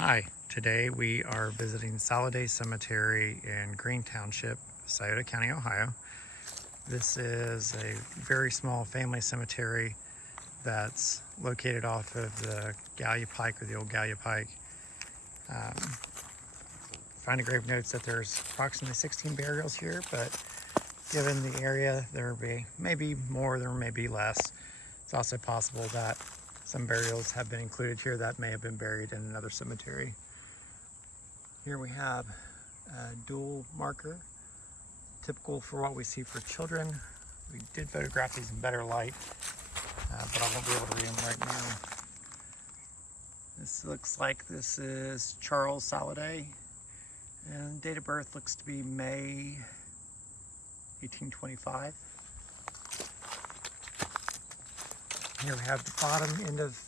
Hi, today we are visiting Salladay Cemetery in Green Township, Scioto County, Ohio. This is a very small family cemetery that's located off of the Gallia Pike, or the old Gallia Pike. Find a grave notes that there's approximately 16 burials here, but given the area, there may be more, there may be less. It's also possible that some burials have been included here that may have been buried in another cemetery. Here we have a dual marker, typical for what we see for children. We did photograph these in better light, but I won't be able to read them right now. This looks like this is Charles Salladay, and date of birth looks to be May 1825. Here we have the bottom end of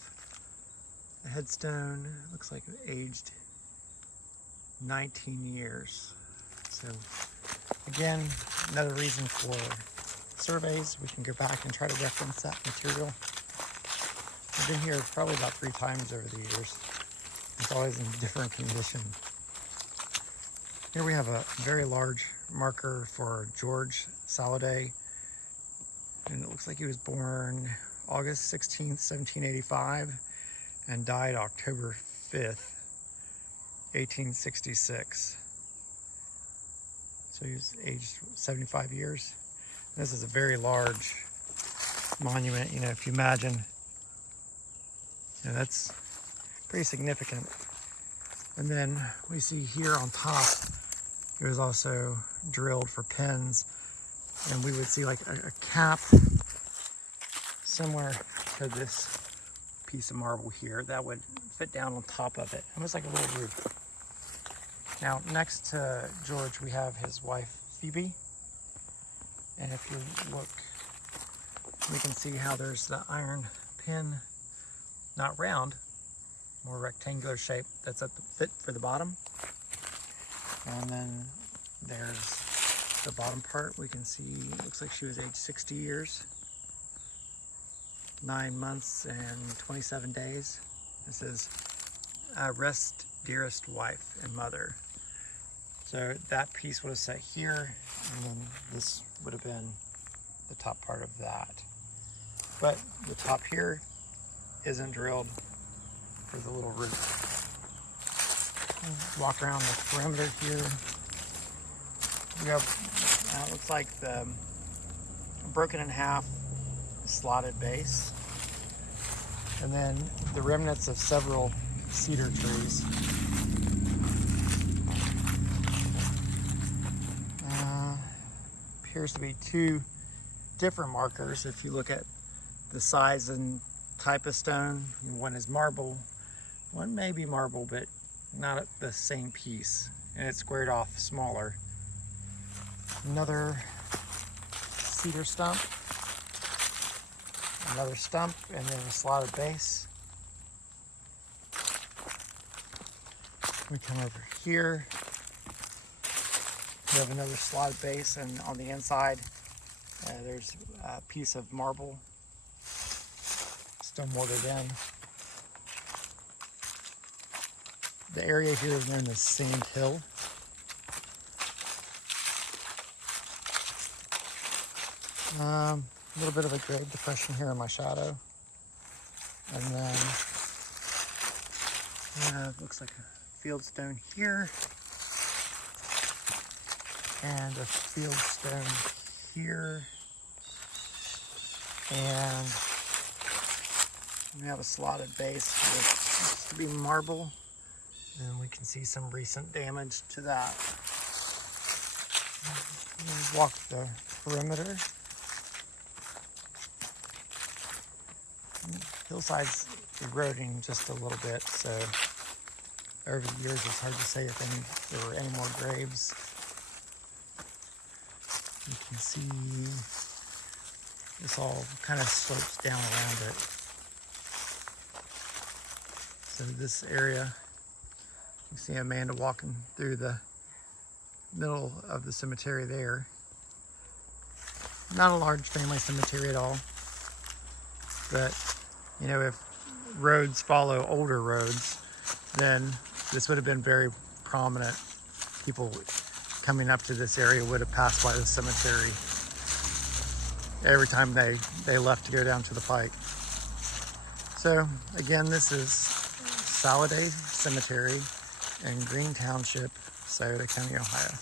the headstone. It looks like it aged 19 years. So again, another reason for surveys. We can go back and try to reference that material. I've been here probably about 3 times over the years. It's always in different condition. Here we have a very large marker for George Salladay, and it looks like he was born August 16th, 1785, and died October 5th, 1866. So he was aged 75 years. And this is a very large monument. You know, if you imagine, that's pretty significant. And then we see here on top, it was also drilled for pins, and we would see like a cap similar to this piece of marble here that would fit down on top of it, almost like a little roof. Now, next to George, we have his wife, Phoebe. And if you look, we can see how there's the iron pin, not round, more rectangular shape, that's at the fit for the bottom. And then there's the bottom part. We can see, it looks like she was aged 60 years. 9 months and 27 days. This is rest dearest wife and mother. So that piece would have sat here, and then this would have been the top part of that. But the top here isn't drilled for the little roof. Walk around the perimeter here. We have, it looks like the broken in half slotted base, and then the remnants of several cedar trees. Appears to be 2 different markers if you look at the size and type of stone. One is marble, one may be marble, but not at the same piece, and it's squared off smaller. Another cedar stump, another stump, and then a slotted base. We come over here. We have another slotted base, and on the inside, there's a piece of marble, still mortared in. The area here is known as Sand Hill. A little bit of a grave depression here in my shadow. And then it looks like a fieldstone here. And a fieldstone here. And we have a slotted base that used to be marble. And we can see some recent damage to that. Walk the perimeter. Hillside's eroding just a little bit, so over the years it's hard to say if there were any more graves. You can see this all kind of slopes down around it. So this area, you see Amanda walking through the middle of the cemetery there. Not a large family cemetery at all, but you know, if roads follow older roads, then This would have been very prominent. People coming up to this area would have passed by the cemetery every time they left to go down to the pike. So again, this is Salladay Cemetery in Green Township, Scioto County, Ohio.